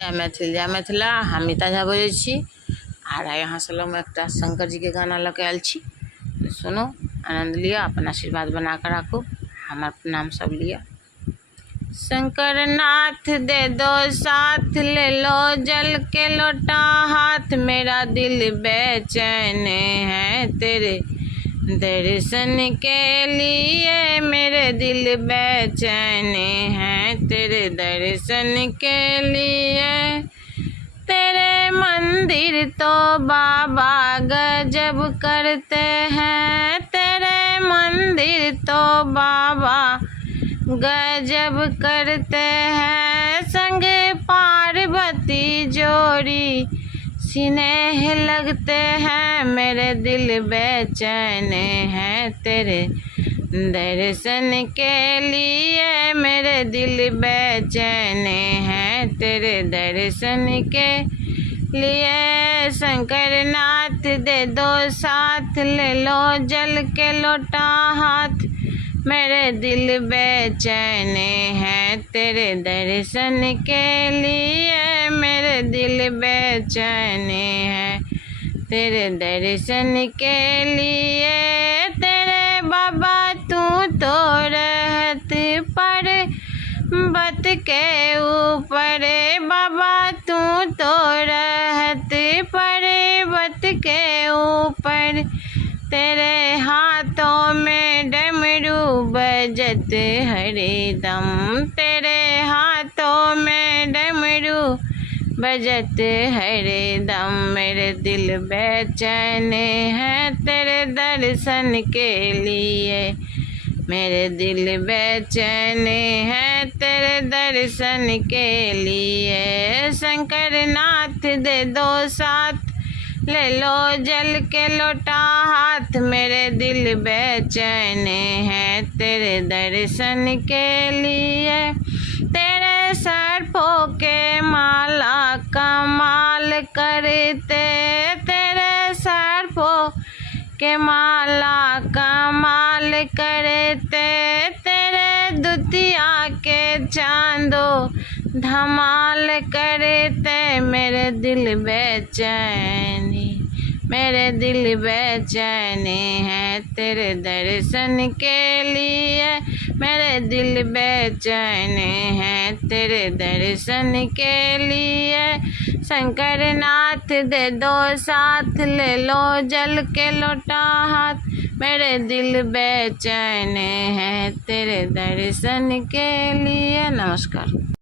जय मिथिला हम मिता झा बजै छी आर यहाँ से हम एक शंकर जी के गाना लगे आयल छी। सुनो, आनंद लिया, अपन आशीर्वाद बना कर राखो, हमार प्रणाम सब लिया। शंकर नाथ दे दो साथ, ले लो जल के लोटा हाथ, मेरा दिल बेचैन है तेरे दर्शन के लिए, मेरे दिल बेचैन है तेरे दर्शन के लिए। तेरे मंदिर तो बाबा गजब करते हैं, तेरे मंदिर तो बाबा गजब करते हैं। संग पार्वती जोड़ी स्नेह लगते हैं, मेरे दिल बेचैन है तेरे दर्शन के लिए, मेरे दिल बेचैन है तेरे दर्शन के लिए। शंकर नाथ दे दो साथ, ले लो जल के लोटा हाथ, मेरे दिल बेचैन है तेरे दर्शन के लिए, मेरे दिल बेचैन है तेरे दर्शन के लिए। तेरे बाबा तू तो रहत पर्वत के ऊपर, बाबा तू तो रहत पर्वत के ऊपर, तेरे हाथों में डमरू बजत हरदम, तेरे हाथों में डमरू बजत हरदम, मेरे दिल बेचैन है तेरे दर्शन के लिए, मेरे दिल बेचैन है तेरे दर्शन के लिए। शंकर नाथ दे दो साथ, ले लो जल के लोटा हाथ, मेरे दिल बेचैन है तेरे दर्शन के लिए। तेरे सर्पों के माला कमाल करते, तेरे सर्पों के माला कमाल करते, तेरे दुतिया के चांदो धमाल करते, मेरे दिल बेचैन, मेरे दिल बेचैन है तेरे दर्शन के लिए, मेरे दिल बेचैन है तेरे दर्शन के लिए। शंकर नाथ दे दो साथ, ले लो जल के लोटा हाथ, मेरे दिल बेचैन है तेरे दर्शन के लिए। नमस्कार।